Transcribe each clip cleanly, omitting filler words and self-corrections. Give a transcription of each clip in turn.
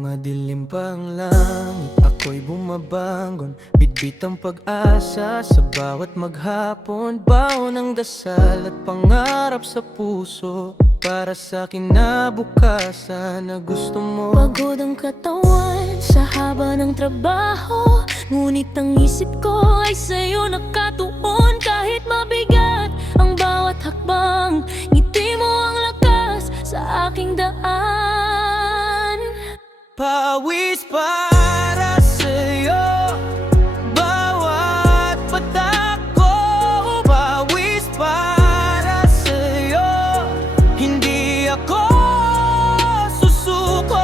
Madilim pa ang langit, ako'y bumabangon. Bitbit ang pag-asa sa bawat maghapon. Baon ng dasal at pangarap sa puso para sa kinabukasan na gusto mo. Pagod ang katawan sa haba ng trabaho, ngunit ang isip ko ay sa'yo nakatuon. Kahit mabigat ang bawat hakbang, ngiti mo ang lakas sa aking daan. Pawis para sa'yo, bawat patak ko. Pawis para sa'yo, hindi ako susuko.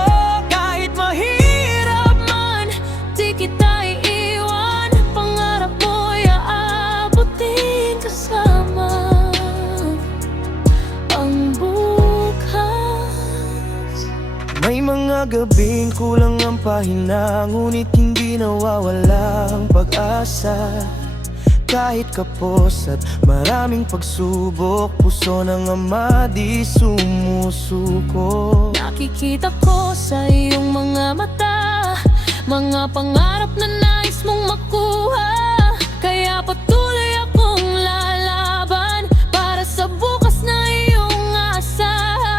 Kahit mahirap Man, di kita iiwan, pangarap mo'y aabutin kasama ang bukas. may mga gabing kulang ang pahina, ngunit hindi nawawala ang pag-asa. Kahit kapos at maraming pagsubok, puso ng Ama di sumusuko. Nakikita ko sa iyong mga mata, mga pangarap na nais mong makuha. Kaya patuloy akong lalaban para sa bukas na iyong asahan.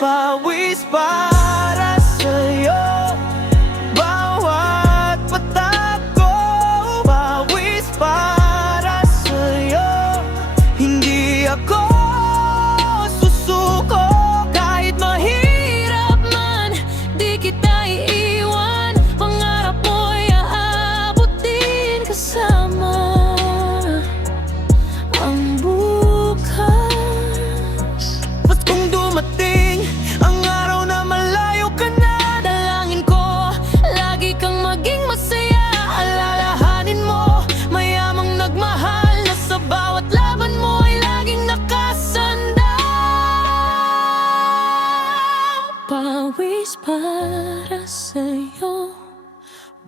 Pawis para sa'yo, bawat patak ko. Pawis para sa'yo, hindi ako susuko. Kahit mahirap man, di kita iiwan, pangarap mo'y aabutin kasama ang bukas. Ba't kung dumating ang araw na malayo ka na, Dalangin ko, lagi kang maging masaya. Alalahanin mo, mayamang nagmahal na sa bawat laban mo ay laging nakasanda. Pawis para sa'yo,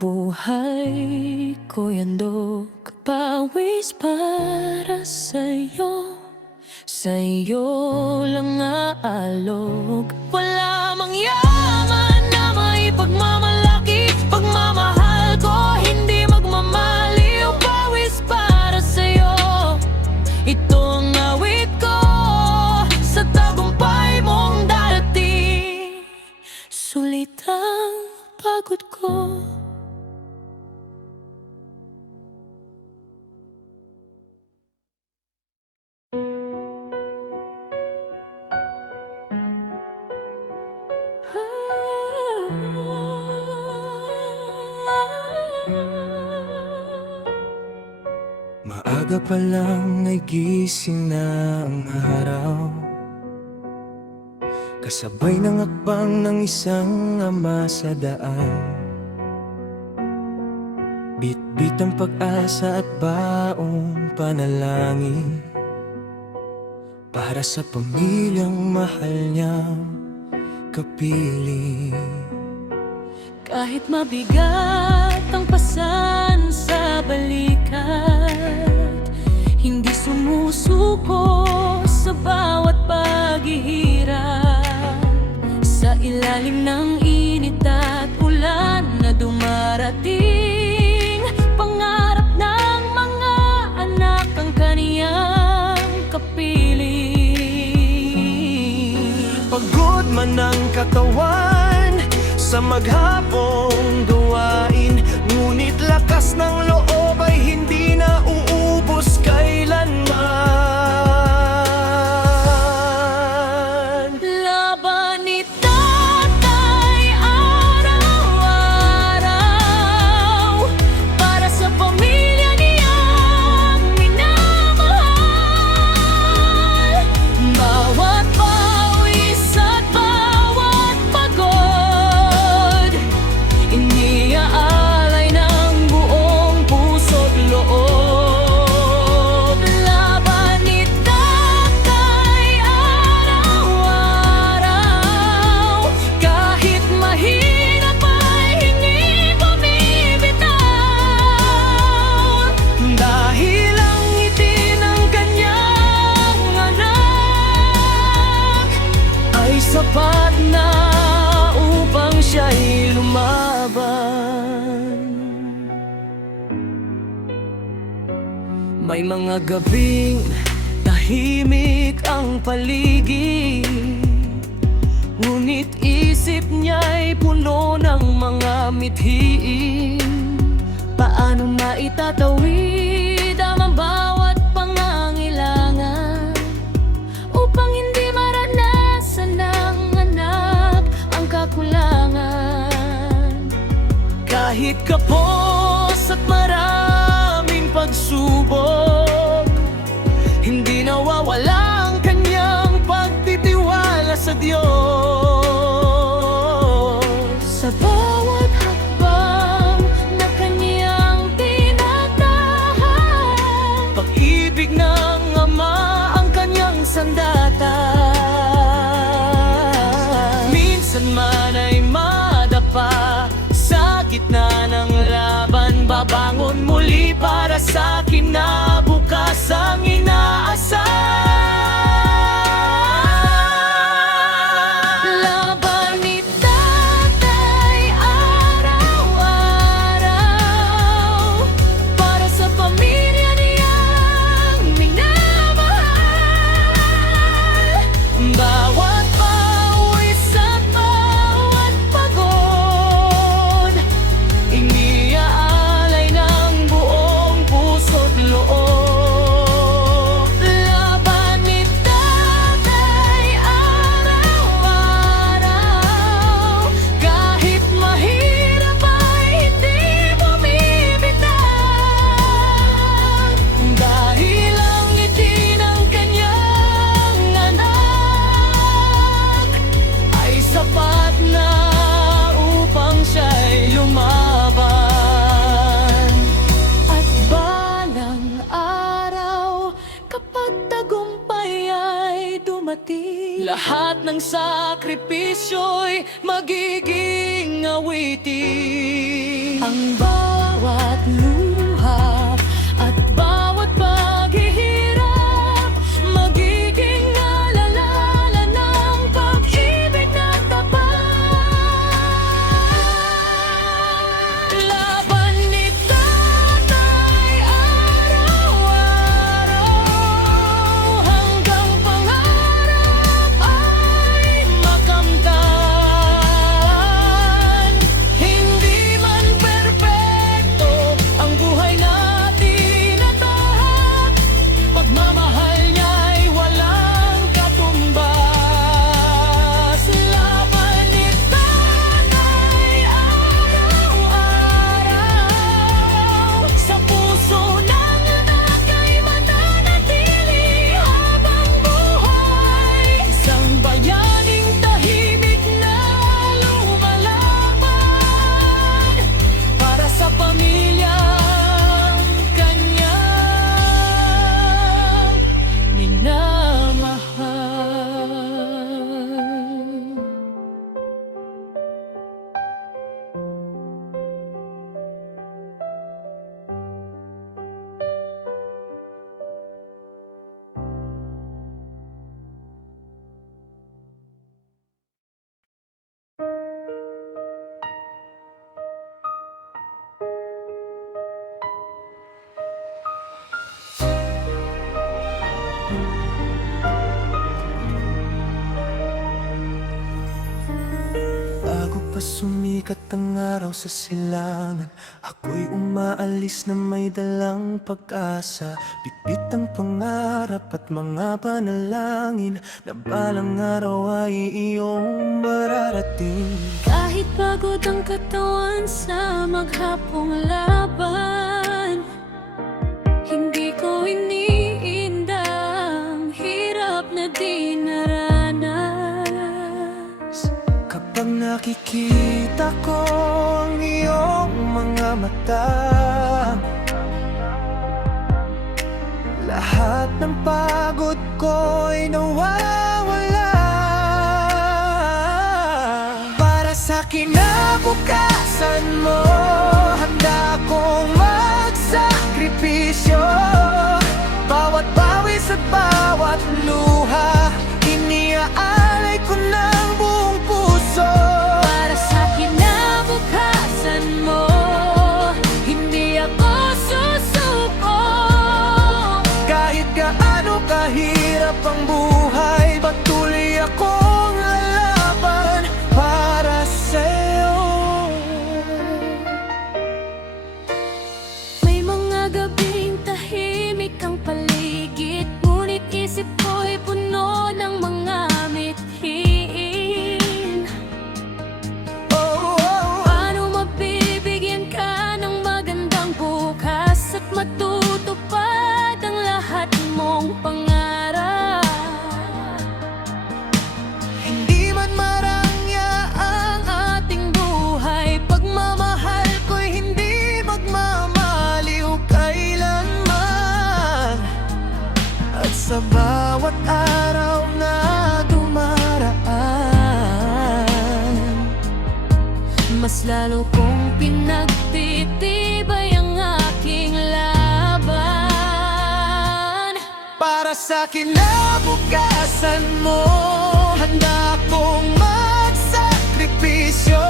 buhay ko'y handog. Pawis para sa'yo, sa'yo lang aalog. Wala mang yaman na may pagmamalaki, pagmamahal ko hindi magmamaliw. Pawis para sa'yo, ito ang awit ko sa tagumpay mong darating. Sulit ang pagod ko. maaga pa lang ay gising na ang araw, kasabay ng akbang ng isang ama sa daan. Bitbit ang pag-asa at baong panalangin para sa pamilyang mahal niyang kapiling. Kahit mabigat ang pasan sa balikat, hindi sumusuko sa bawat paghihirap. Sa ilalim ng init at ulan na dumarating, pangarap ng mga anak ang kaniyang kapiling. Pagod man ang katawan sa maghapong gawain, ngunit lakas ng loob ay hindi na uubos kailanman. Laban ni Tatay araw-araw para sa pamilya niyang minamahal. Bawat pawis at bawat pagod, iniaalay ng buong May mga gabing tahimik ang paligid, ngunit isip niya'y puno ng mga mithiin. Paano maitatawid ang bawat pangangailangan upang hindi maranasan ng anak ang kakulangan? Kahit kapos at maraming pagsubok, hindi nawawala ang kanyang pagtitiwala sa Diyos. Sa bawat hakbang na kanyang tinatahan, pag-ibig ng Ama ang kanyang sandata. Minsan man ay madapa sa gitna ng laban, babangon muli para sa kinabukasang inaasahan. Laban ni Tatay araw-araw para sa pamilya niyang minamahal. Bawat pawis at bawat pagod, iniaalay ng buong puso't loob. Laban ni Tatay araw-araw, kahit mahirap ay hindi bumibitaw. Dahil ang ngiti ng kanyang anak ay sapat na upang siya'y lumaban. At balang araw, kapag tagumpay ay dumating, lahat ng sakripisyo'y magiging awitin. Ang bawat luha at bawat paghihirap, magiging alala ng pag-ibig na tapat. Laban ni Tatay araw-araw, hanggang pangarap ay makamtan. Hindi man perpekto ang buhay natin at lahat, pagmamahal niya'y walang katumbas. Laban ni Tatay araw-araw, sa puso ng anak ay mananatili habang buhay. Isang bayaning tahimik na lumalaban para sa pamilyang kanyang minamahal. Bago pa sumikat ang araw sa silangan, ako'y umaalis na may dalang pag-asa. Bitbit ang pangarap at mga panalangin na balang araw ay iyong mararating. Kahit pagod ang katawan sa maghapong laban, hindi ko iniinda ang hirap na dinaranas. Kapag nakikita ko ang iyong mga mata, lahat ng pagod ko'y nawawala. Para sa kinabukasan mo, handa kong magsakripisyo. Bawat pawis at bawat luha, iniaalay ko ng buong puso. Para sa kinabukasan mo, hindi ako susuko. sa bawat araw na dumaraan. Mas lalo kong pinagtitibay ang aking laban. Para sa kinabukasan mo, handa akong magsakripisyo.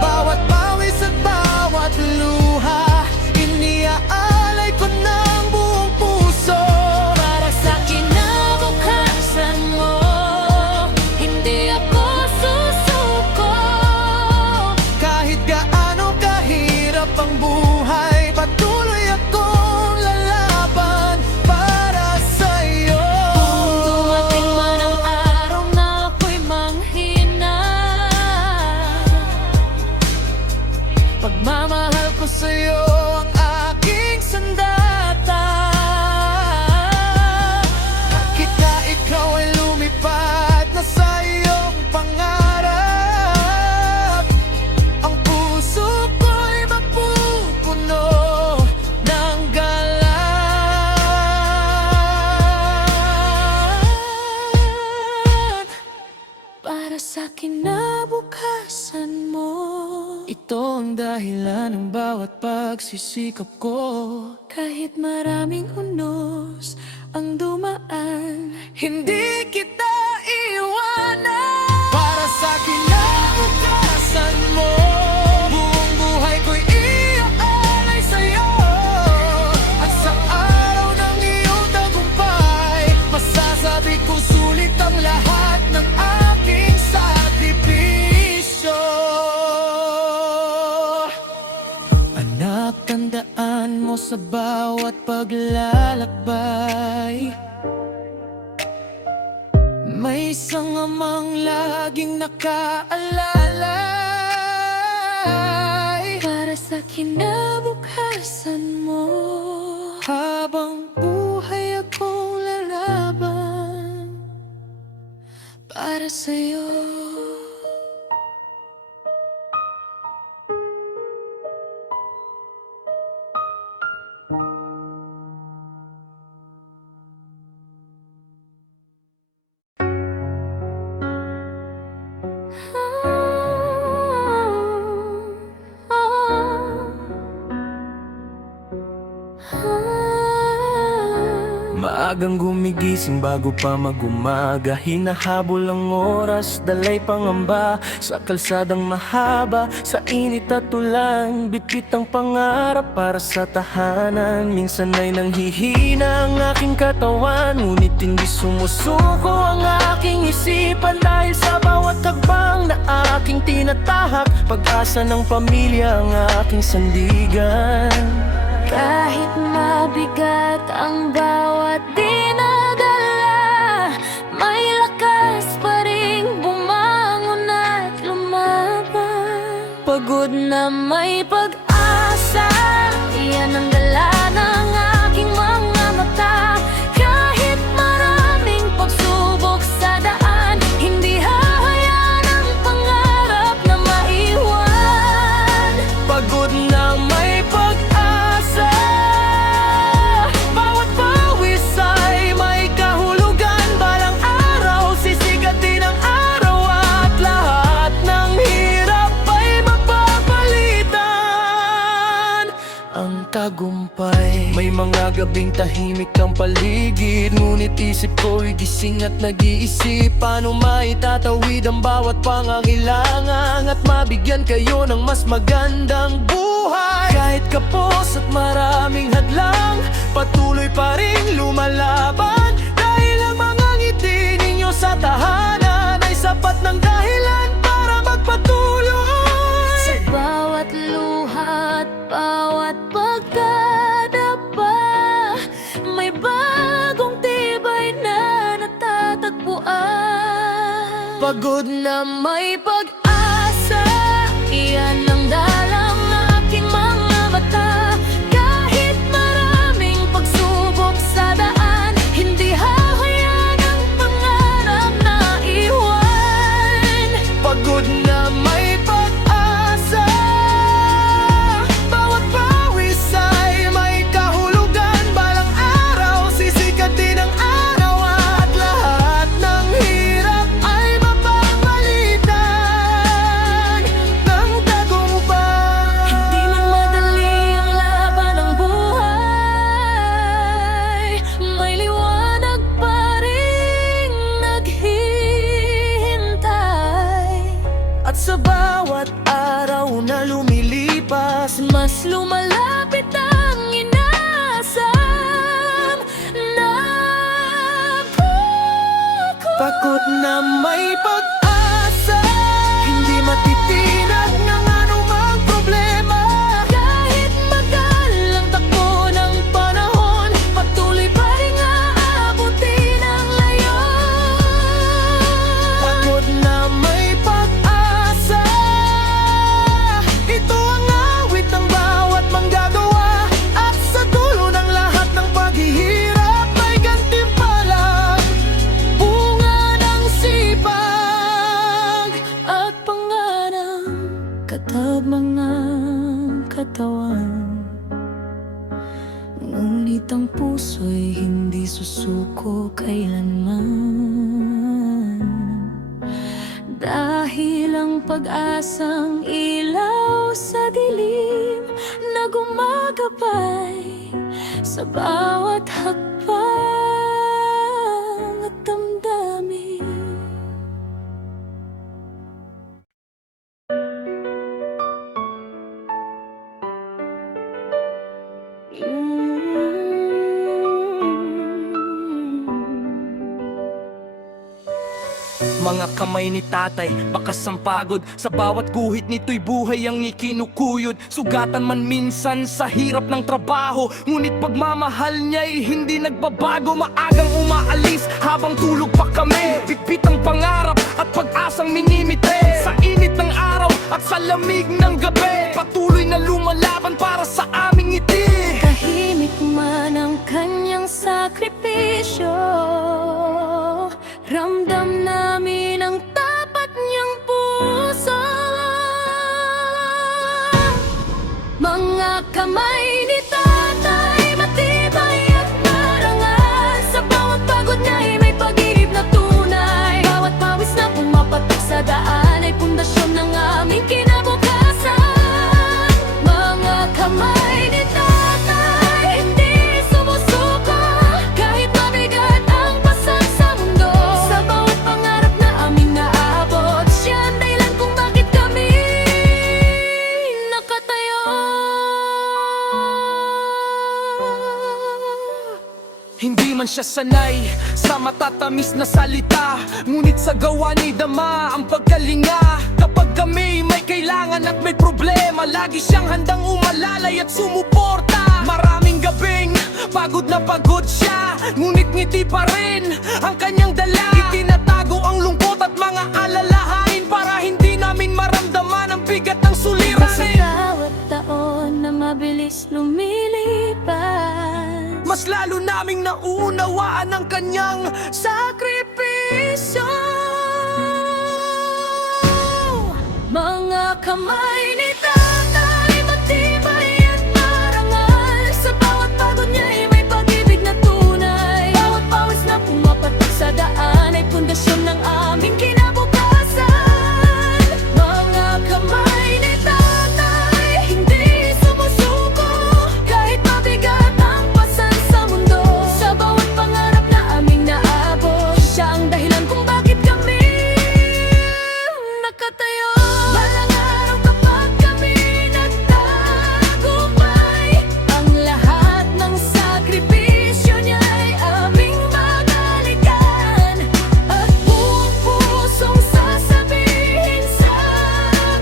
Bawat pawis at bawat luha, iniaalay ko ng buong puso. Para sa kinabukasan mo, hindi ako susuko. Kahit gaano kahirap ang buhay, patuloy akong lalaban para sa'yo. Kung dumating man ang araw na ako'y manghina, pagmamahal ko sa'yo ang aking sandata. Kita ikaw ay lumipad na sa iyong pangarap. Ang puso ko'y mapupuno ng galang. para sa kinabukasan mo. Ito ang dahilan ng bawat pagsisikap ko. Kahit maraming unos ang dumaan, Hindi kita iwanan. Para sa kinabukasan mo, buong buhay ko'y iaalay sa'yo. At sa araw ng iyong tagumpay, masasabi ko sulit ang lahat ng aking sakripisyo. Anak, tandaan mo sa bawat paglalakbay, may isang amang laging nakaalalay. para sa kinabukasan mo. Habang buhay akong lalaban Para sa'yo. Maagang gumigising bago pa mag-umaga, hinahabol ang oras, dalay pangamba sa kalsadang mahaba. Sa init at ulan, bitbit ang pangarap para sa tahanan. Minsan ay nanghihina ang aking katawan, ngunit hindi sumusuko ang aking isipan. Dahil sa bawat hakbang na aking tinatahak, pag-asa ng pamilya ang aking sandigan. Kahit mabigat ang bawat dinadala, may lakas pa ring bumangon at lumaban. Pagod na may pag-asa, iyan ang dala ng aking mga mata. Kahit maraming pagsubok sa daan, hindi hahayaan ang pangarap na maiwan. Pagod na may pag-asa, bawat pawis ay may kahulugan. Balang araw, sisigatin ang araw at lahat ng hirap ay mapapalitan. Ang tagumpay, may mga gabing tahimik ang paligid, ngunit isip ko'y gising at nag-iisip paano maitatawid ang bawat pangangailangan at mabigyan kayo ng mas magandang buhay. Kahit kapos at maraming hadlang, patuloy pa rin lumalaban. Dahil ang mga ngiti ninyo sa tahanan ay sapat ng dahilan para magpatuloy. Sa bawat luha at bawat pagkadapa, may bagong tibay na natatagpuan. Pagod na May pag-asa, iyan ang dalang ng aking mga mata. Kahit maraming pagsubok sa daan, hindi hahayaan ang pangarap na iwan. bawat araw na lumilipas, mas lumalapit ang inaasam na buko. pagod na may pag-asa, hindi matitinag ng anumang problema. Kahit magal ang takbo ng panahon, patuloy pa rin aabutin ang layon. Pagod na may pag-asa, ito ang awit ng bawat manggagawa. At sa dulo ng lahat ng paghihirap may gantimpala, bunga ng sipag At pangarang katabang ng katawan. Ngunit ang puso'y hindi susuko kailanman. Dahil ang pag-asang ilaw sa dilim na gumagabay sa bawat hakbang at damdamin. Mga kamay ni tatay, bakas ang pagod. Sa bawat guhit nito'y buhay ang ikinukuyod. Sugatan man minsan sa hirap ng trabaho, ngunit pagmamahal niya'y hindi nagbabago. Maagang umaalis habang tulog pa kami, bitbit ang pangarap at pag-asang minimite. Sa init ng araw at sa lamig ng gabi, patuloy na lumalaban para sa aming ngiti. Tahimik man ang kanyang sakripisyo, ramdam namin ang tapat niyang puso. Mga kamay ni tatay, matibay at marangal. Sa bawat pagod niya'y may pag-ibig na tunay. Bawat pawis na pumapatak sa daan ay pundasyon ng aming kinabukasan. Mga kamay ni tatay, hindi sumusuko kahit mabigat ang pasan sa mundo. Sa bawat pangarap na aming naabot, siya ang dahilan kung bakit kami nakatayo. Hindi man siya sanay sa matatamis na salita, ngunit sa gawa ni dama ang pagkalinga. Kapag kami may kailangan at may problema, lagi siyang handang umalalay at sumuporta. Maraming gabing pagod na pagod siya, ngunit ngiti pa rin ang kanyang dala. Itinatago ang lungkot at mga alalahain para hindi namin maramdaman ang bigat ng Sa suliranin. bawat taon na mabilis lumilipas, Mas lalo naming nauunawaan ang kanyang sakripisyo. mga kamay ni tatay, matibay at marangal. Sa bawat pagod niya'y may pag-ibig na tunay. Bawat pawis na pumapatak sa daan ay pundasyon ng aming kinabukasan. Mga kamay ni tatay, hindi sumusuko kahit mabigat ang pasan sa mundo. Sa bawat pangarap na aming naabot, siya ang dahilan kung bakit kami nakatayo. Balang araw kapag kami nagtagumpay, ang lahat ng sakripisyo niya'y aming babalikan. At buong pusong sasabihin sa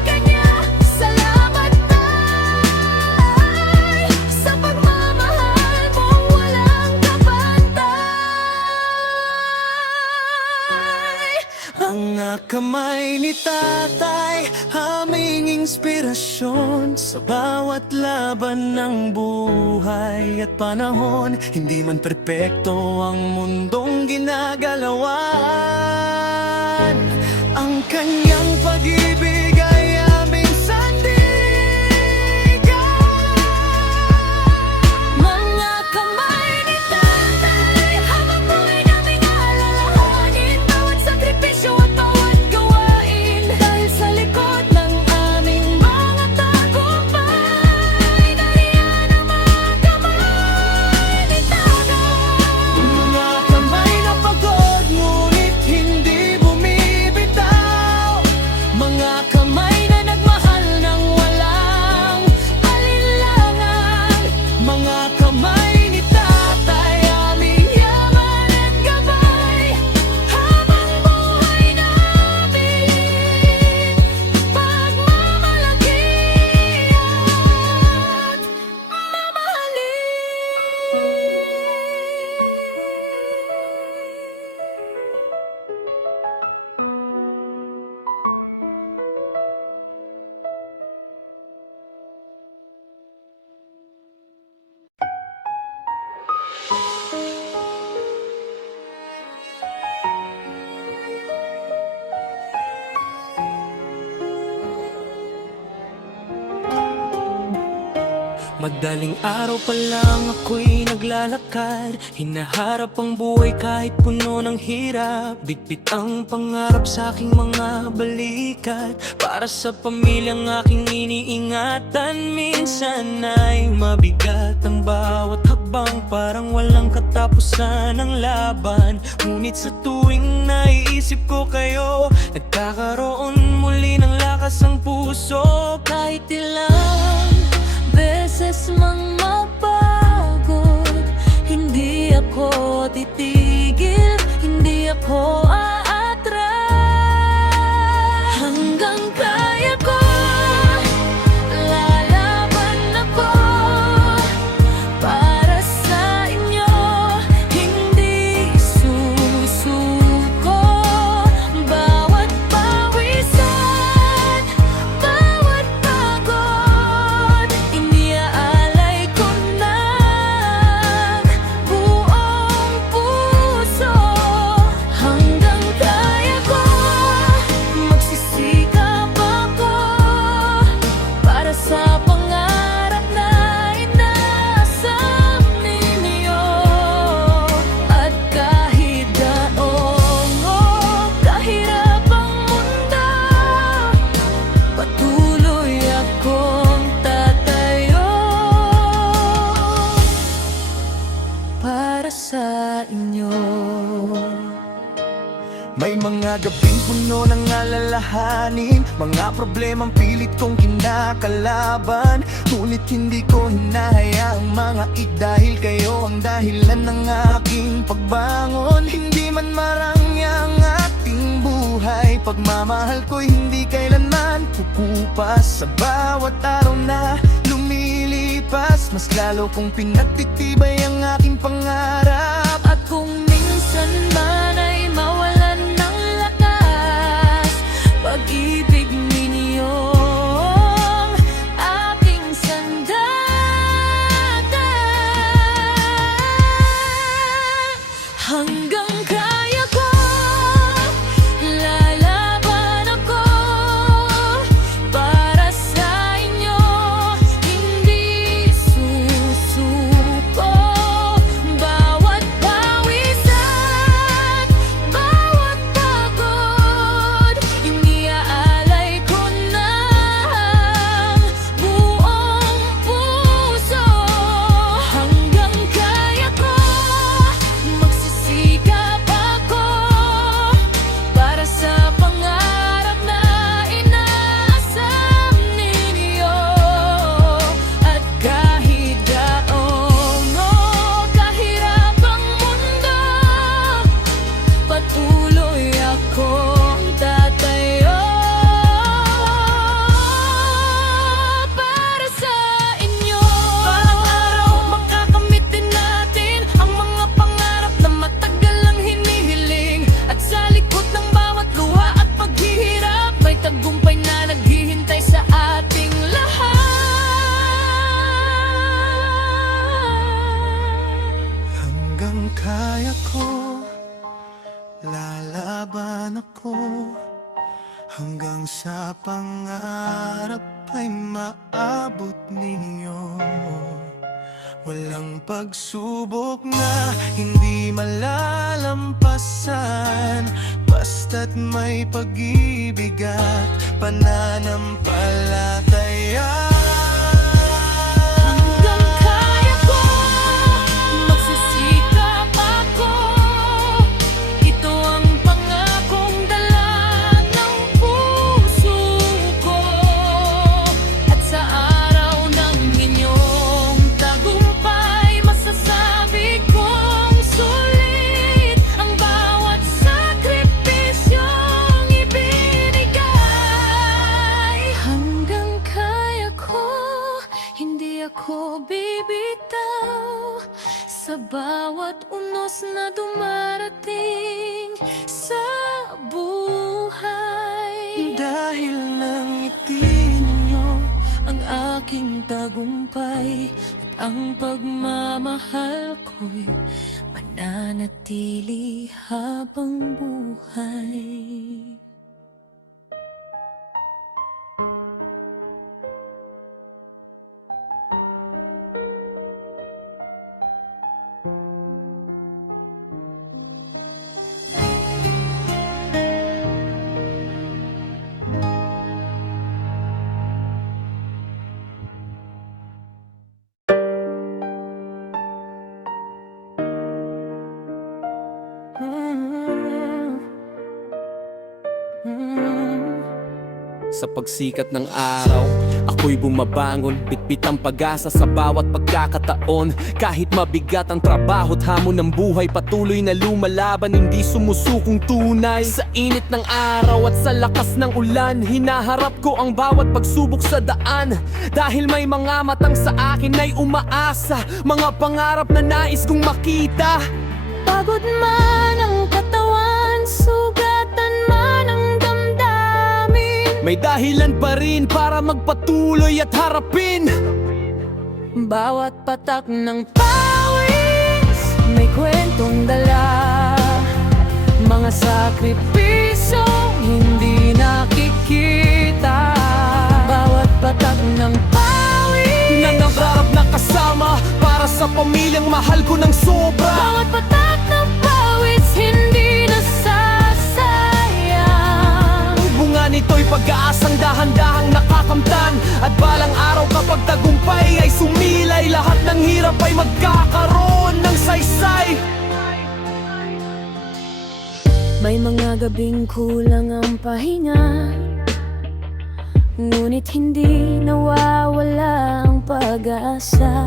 kanya, salamat tay, sa pagmamahal mong walang kapantay. Mga kamay ni tatay, aming inspirasyon sa bawat laban ng buhay at panahon. Hindi man perpekto ang mundong ginagalawan, ang kanyang pag-ibig ay aming sandigan. Mga kamay ni tatay, habang buhay naming alalahanin bawat sakripisyo at bawat gawain. Dahil sa likod ng aming mga tagumpay, nariyan ang mga kamay ni tatay. Mga kamay na pagod, ngunit hindi bumibitaw. Madaling araw pa lang ako'y naglalakad, hinaharap ang buhay kahit puno ng hirap. Bitbit ang pangarap sa aking mga balikat, para sa pamilyang aking iniingatan. Minsan ay mabigat ang bawat hakbang, parang walang katapusan ang laban. Ngunit sa tuwing naiisip ko kayo, nagkakaroon muli ng lakas ang puso. Kahit ilang beses mang mapagod, hindi ako titigil, hindi ako aatras. Hanggang kaya ko, lalaban ako para sa inyo, hindi susuko. Bawat pawisan, bawat pagod, iniaalay ko ng buong puso. Hanggang kaya ko, magsisikap ako para sa pangarap na inaasam ninyo. At kahit daong kahirap ang mundo, patuloy akong tatayo para sa inyo. May mga gabing puno ng alalahanin, mga problemang pilit kong kinakalaban. Ngunit hindi ko hinahayaang mga dahil kayo ang dahilan ng aking pagbangon. Hindi man marangya ang ating buhay, pagmamahal ko'y hindi kailanman pupupas. Sa bawat araw na lumilipas, mas lalo kong pinagtitibay ang aking pangarap. At kung minsan man ay mawalan ng lakas, pag-ibig ninyo ang aking sandalan. Hanggang kaya ko, lalaban ako para sa inyo, hindi susuko. Bawat pawisan, bawat pagod, iniaalay ko ng buong puso. Hanggang kaya ko, magsisikap ako para sa pangarap na inaasam ninyo. At kahit daong kahirap ang mundo, patuloy akong tatayo para sa inyo. Balang araw makakamit din natin ang mga pangarap na matagal ang hinihiling. At sa likod ng bawat luha at paghihirap, may tagumpay na naghihintay sa ating lahat. Hanggang kaya ko, lalaban ako, hanggang sa pangarap ay maabot ninyo. Walang pagsubok na hindi malalampasan, basta't may pag-ibig at pananampalataya. Hanggang kaya ko, magsisikap ako. Ito ang pangakong dala ng puso ko. At sa araw ng inyong tagumpay, masasabi kong sulit ang bawat sakripisyong ibinigay. Hanggang kaya ko, hindi ako bibitaw sa bawat unos na dumarating sa buhay. Dahil nang ngiti ninyo Ang aking tagumpay at ang pagmamahal ko'y mananatili habang buhay. sa pagsikat ng araw. Ako'y bumabangon, bitbit ang pag-asa sa bawat pagkakataon. Kahit mabigat ang trabaho't hamon ng buhay, patuloy na lumalaban, hindi sumusukong tunay. Sa init ng araw at sa lakas ng ulan, hinaharap ko ang bawat pagsubok sa daan. Dahil may mga matang sa akin ay umaasa, mga pangarap na nais kong makita. Pagod man ang katawan, sugatan man ang damdamin, May dahilan pa rin para magpatuloy at harapin. bawat patak ng pawis may kwentong dala, mga sakripisyo hindi nakikita. Bawat patak ng pawis, Nangarap na kasama para sa pamilyang mahal ko ng sobra. bawat patak ng pawis hindi nasasayang. Bunga nito'y pag-aasang dahan-dahang nakakamtan. At balang araw kapag tagumpay ay sumilay, lahat ng hirap ay magkakaroon ng saysay. May mga gabing kulang ang pahinga, ngunit hindi nawawala ang pag-asa.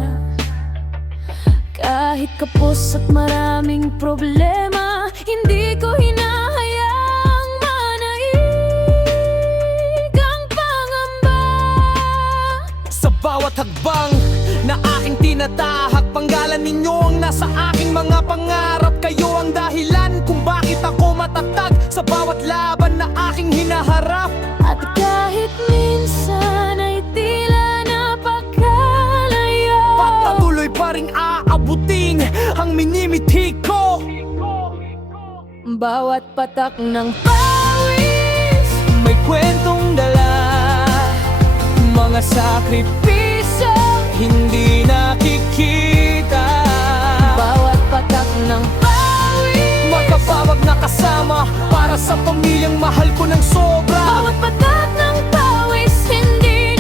Kahit kapos at maraming problema, hindi ko hinahayaang manaig ang pangamba. Sa bawat hagbang na aking tinatahak, panggalan ninyo ang nasa aking mga pangarap. Kayo ang dahilan kung bakit ako matatag sa bawat laban na aking hinaharap. At kahit minsan ay tila napakalayo, Patuloy pa rin aabutin ang minimithi ko. bawat patak ng pawis May kwentong dala, mga sakripisyo hindi nakikita. bawat patak ng pawis, Magkapawag na kasama para sa pamilyang mahal ko ng sobra. bawat patak ng pawis hindi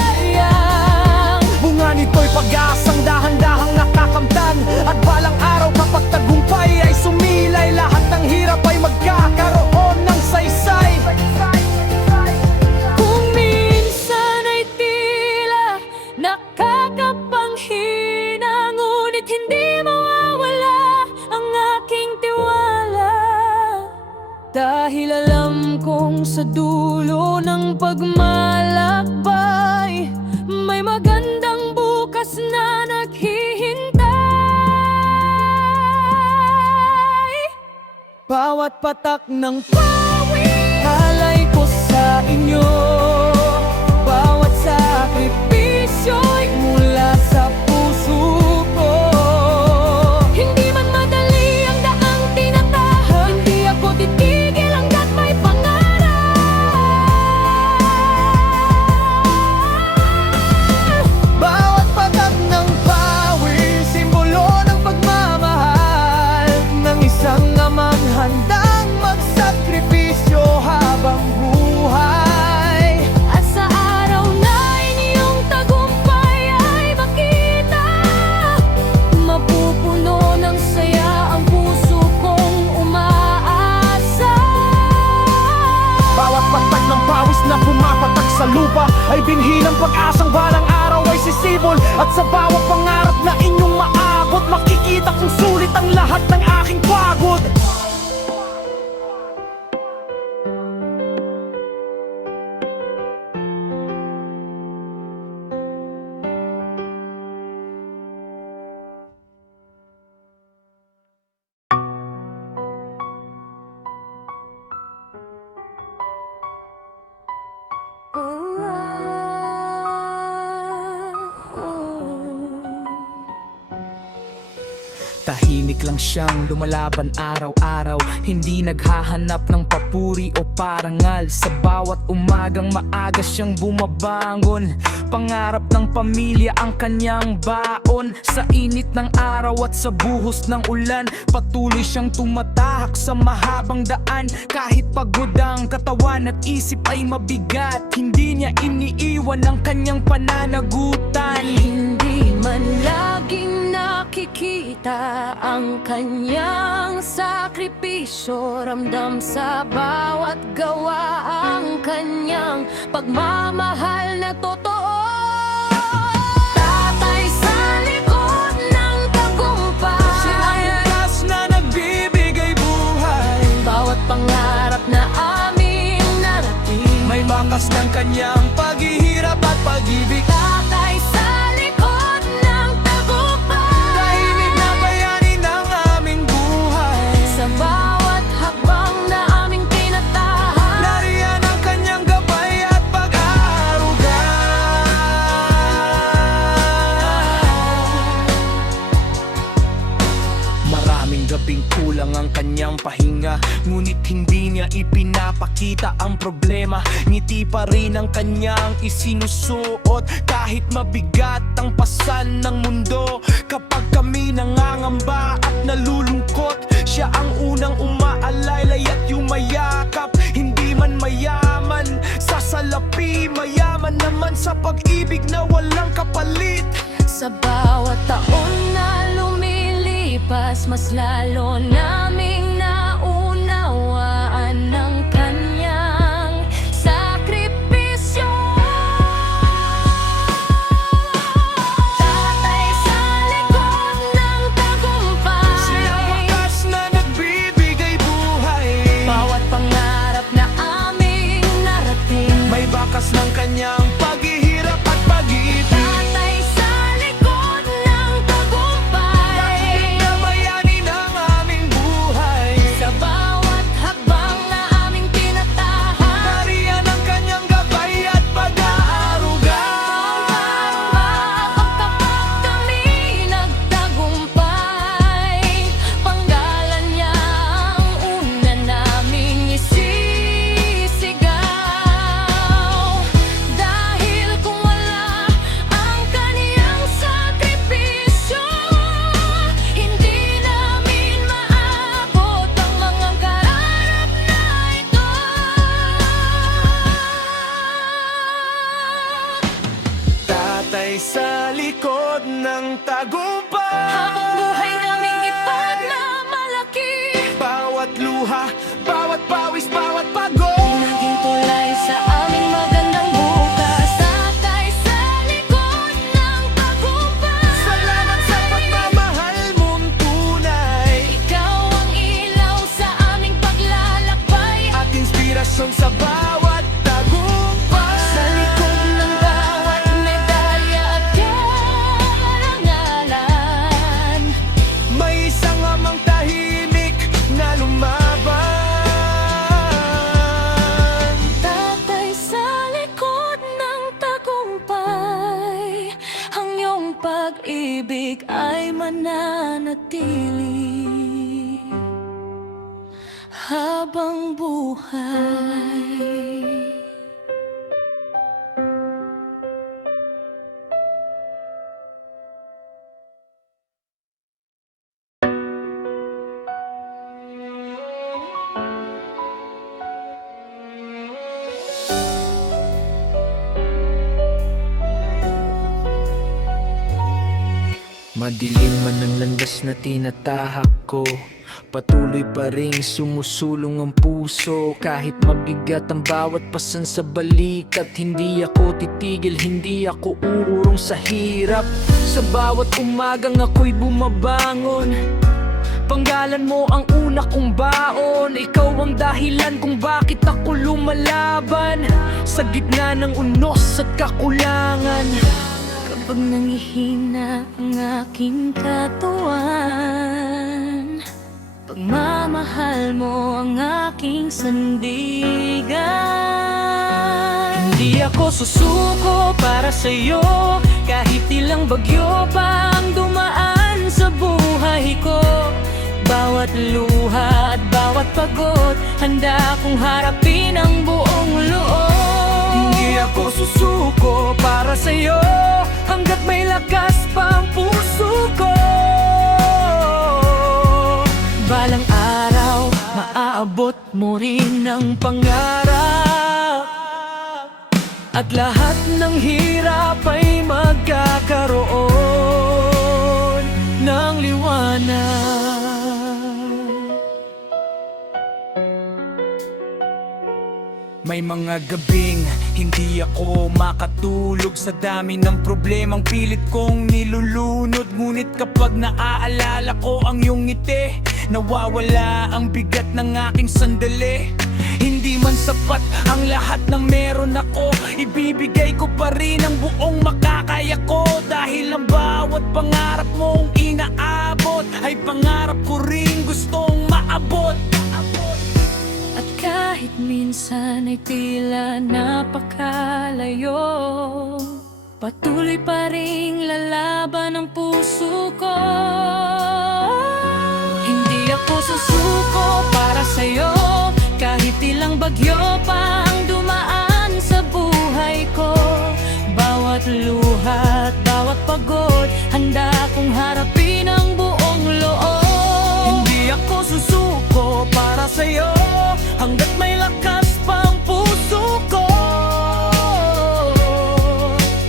nasasayang. Bunga nito'y pag-asang dahan-dahang nakakamtan. At balang araw kapag tagumpay ay sumilay, lahat ng hirap ay magkakaroon ng saysay. Kung minsan ay tila nakakapanghina, ngunit hindi mawawala ang aking tiwala. Dahil alam kong sa dulo ng pagmalakbay, may magandang bukas na naghihintay. Bawat patak ng pawis halay ko sa inyo. Bawat sakripisyo'y mula sa puso ko. Hindi man madali ang daang tinatahak, hindi ako titigil hanggat may pangarap. Bawat patak ng pawis, simbolo ng pagmamahal ng isang amang handang magsakripisyo habang buhay. At sa araw na inyong tagumpay ay makita, mapupuno ng saya ang puso kong umaasa. Bawat patak ng pawis na pumapatak sa lupa ay binhi ng pag-asang balang araw ay sisibol. At sa bawat pangarap na inyong maabot, makikita kong sulit ang lahat ng aking pagod. Tahimik lang siyang lumalaban araw-araw, hindi naghahanap ng papuri o parangal. Sa bawat umagang maaga siyang bumabangon, pangarap ng pamilya ang kanyang baon. Sa init ng araw at sa buhos ng ulan, patuloy siyang tumatahak sa mahabang daan. Kahit pagod ang katawan at isip ay mabigat, hindi niya niya iniiwan ang kanyang pananagutan. Hindi man laging nakikita ang kanyang sakripisyo, ramdam sa bawat gawa ang kanyang pagmamahal na totoo. Tatay sa likod ng tagumpay, Siya ang bukas na nagbibigay buhay. bawat pangarap na aming narating, May bakas ng kanyang paghihirap at pag-ibig. tatay sa likod ng tagumpay, Tahimik na bayani ng aming buhay. sa bawat hakbang na aming tinatahan, Nariyan ang kanyang gabay at pag-aaruga. Maraming gabing kulang ang kanyang pahinga, ngunit hindi niya ipinapakita ang problema. Ngiti pa rin ang kanyang isinusuot, kahit mabigat ang pasan ng mundo. Kapag kami nangangamba at nalulungkot, siya ang unang umaalalay at yumayakap. Hindi man mayaman sa salapi, mayaman naman sa pag-ibig na walang kapalit. sa bawat taon na lumilipas, mas lalo naming naunawaan ng kanyang sakripisyo. Tatay sa likod ng tagumpay, Siya ang wakas na nagbibigay buhay. bawat pangarap na aming narating, May bakas ng kanyang paghihirap at pag-ibig. tatay sa likod ng tagumpay, Na bayani ng aming buhay. sa bawat hakbang na aming tinatahan, Nariyan ang kanyang gabay at pag-aaruga. kapag kami nagtagumpay, panggalan niya ang una naming isisigaw. Dahil kung wala ang kaniyang sakripisyo, hindi namin maabot ang mga karanap na ito. Tatay sa likod ng tagumpay. Habang buhay naming ipagmamalaki, Bawat luha, bawat pawis, bawat pagod. naging tulay sa aming magandang bukas. Tatay sa likod ng tagumpay, Salamat sa pagmamahal mong tunay. ikaw ang ilaw sa aming paglalakbay. At inspirasyon sa bawat tagumpay. Sa likod ng bawat medalya at karangalan, May isang amang tahimik na lumaban. tatay sa likod ng tagumpay, ang iyong pag-ibig ay mananatili habang buhay. Madilim man ang landas na tinatahak ko, patuloy pa ring sumusulong ang puso. Kahit mabigat ang bawat pasan sa balikat, hindi ako titigil, hindi ako uurong sa hirap. Sa bawat umagang ako'y bumabangon, panggalan mo ang una kong baon. Ikaw ang dahilan kung bakit ako lumalaban sa gitna ng unos at kakulangan. Kapag nangihina ang aking katawan, pagmamahal mo ang aking sandigan. Hindi ako susuko para sa'yo, kahit ilang bagyo pa ang dumaan sa buhay ko. Bawat luha at bawat pagod, handa kong harapin ang buong loob. Hindi ako susuko para sa'yo, hanggat may lakas pa ang puso ko. Balang araw, maaabot mo rin ang pangarap. At lahat ng hirap ay magkakaroon ng liwanag. May mga gabing hindi ako makatulog sa dami ng problemang pilit kong nilulunod. Ngunit kapag naaalala ko ang iyong ngiti, nawawala ang bigat ng aking sandali. Hindi man sapat ang lahat ng meron ako, ibibigay ko pa rin ang buong makakaya ko. Dahil ang bawat pangarap mong inaabot ay pangarap ko rin gustong maabot. At kahit minsan ay tila napakalayo, patuloy pa ring lalaban ang puso ko. Hindi ako susuko para sa'yo, kahit ilang bagyo pa ang dumaan sa buhay ko. Bawat luha at bawat pagod, handa kong harapin ang buong loob. Hindi ako susuko para sa'yo, hanggat may lakas pang puso ko.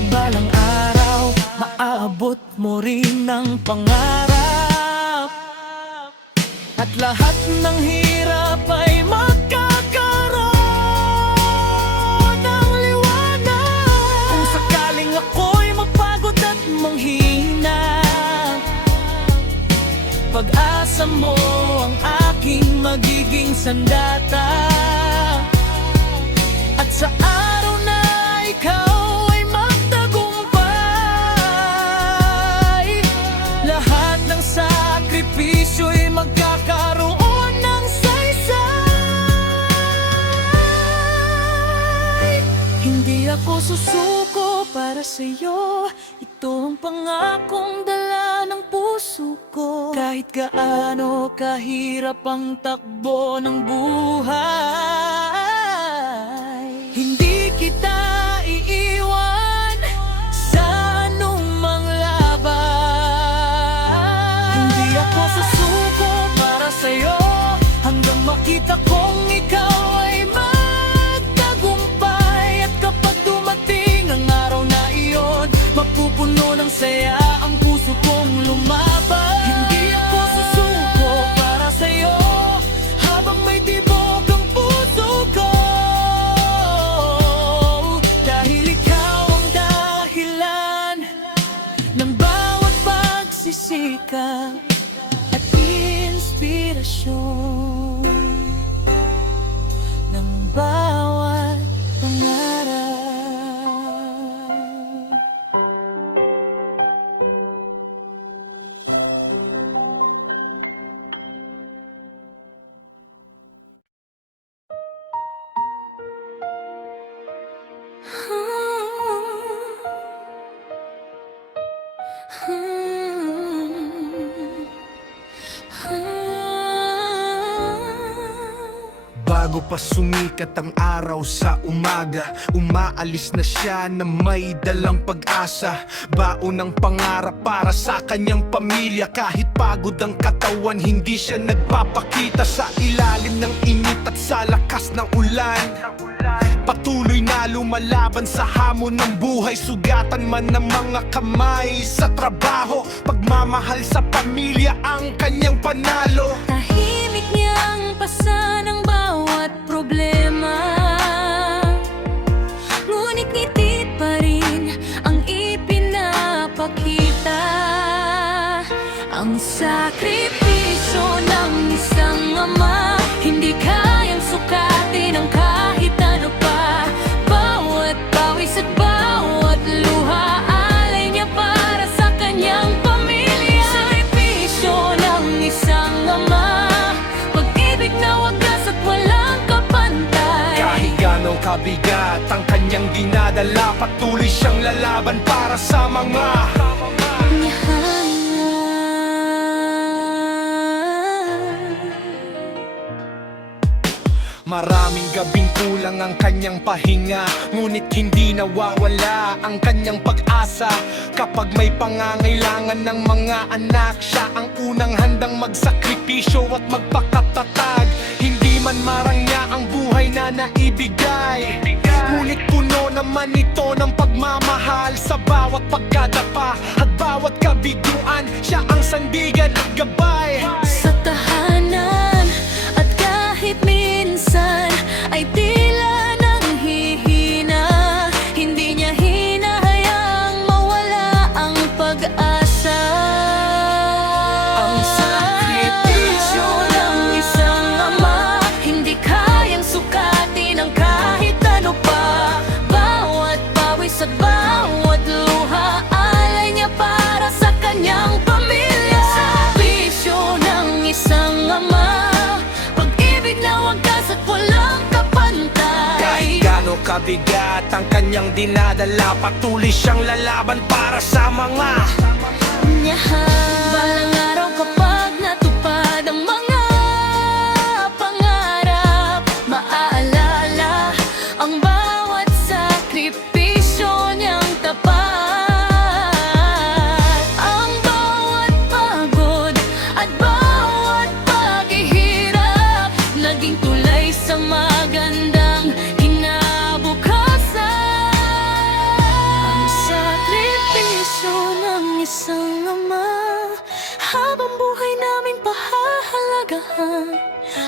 Balang araw, maaabot mo rin ang pangarap. At lahat ng hirap ay magkakaroon ng liwanag. Kung sakaling ako'y mapagod at manghina, pag-asa mo ang aking magiging sandata. At sa araw na ikaw ay magtagumpay, lahat ng sakripisyo'y magkakaroon ng saysay. Hindi ako susuko para sa'yo, ito ang pangakong dala ng puso ko. Kahit gaano kahirap ang takbo ng buhay, hindi kita iiwan sa anumang laban. Hindi ako susuko para sa'yo, hanggang makita kong ikaw ay magtagumpay. At kapag dumating ang araw na iyon, mapupuno ng saya ang puso kong lumaban. Hindi ako susuko para sa'yo, habang may tibok ang puso ko. Dahil ikaw ang dahilan ng bawat pagsisikap at inspirasyon ng bawat pangarap. Bago pa sumikat ang araw sa umaga, umaalis na siya na may dalang pag-asa. Baon ng pangarap para sa kanyang pamilya. Kahit pagod ang katawan, hindi siya nagpapakita. Sa ilalim ng init at sa lakas ng ulan, patuloy na lumalaban sa hamon ng buhay. Sugatan man ng mga kamay sa trabaho, pagmamahal sa pamilya ang kanyang panalo. Tahimik niyang pasa ng bawat problema, ngunit ngiti pa rin ang ipinapakita. Ang sakripisyo ng isang ama, hindi kayang sukatin ang kahit ano pa. Bawat pawis at bawat luha, alay niya para sa kanyang pamilya. Sakripisyo ng isang ama, pag-ibig na wagas at walang kapantay. Kahit gano'ng kabigat ang kanyang dinadala, patuloy siyang lalaban para sa mga maraming gabing kulang ang kanyang pahinga, ngunit hindi nawawala ang kanyang pag-asa. Kapag may pangangailangan ng mga anak, siya ang unang handang magsakripisyo at magpakatatag. Hindi man marangya ang buhay na naibigay, Ngunit puno naman ito ng pagmamahal sa bawat pagkadapa at bawat kabiguan. Siya ang sandigan at gabay Sa tahanan at kahit minsan ay tila nang hihina, hindi niya hinahayaang mawala ang pag-asa. Ang sakripisyo ng isang ama, hindi kayang sukatin ang kahit ano pa. Bawat pawis at bawat luha, alay niya para sa kanyang pamilya. Sakripisyo ng isang ama, pag-ibig na wagas at walang kapantay. Kahit gaano kabigat ang kanyang dinadala, patuloy siyang lalaban para sa mga Balang araw kapag natupad ang mga pangarap, maaalala ang bawat sakripisyo niyang tapat. Ang bawat pagod at bawat paghihirap, naging tulay sa magandang kinabukasan. Ang sakripisyo ng isang ama, habang buhay namin pahahalagahan.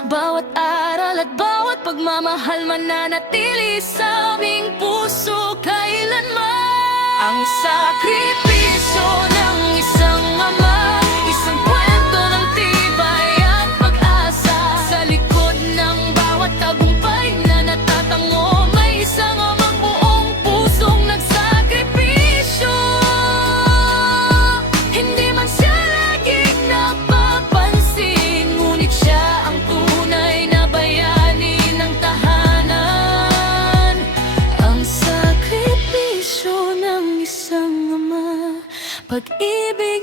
Bawat aral at bawat pagmamahal mananatili sa aming puso kailanman. Ang sakripisyo ng isang ama, isang kwento ng tibay at pag-asa. Sa likod ng bawat tagumpay na natatango, may isang amang buong pusong nagsakripisyo. Hindi man siya laging napapansin, ngunit siya ang tunay na bayani ng tahanan. Ang sakripisyo ng isang ama, pag-ibig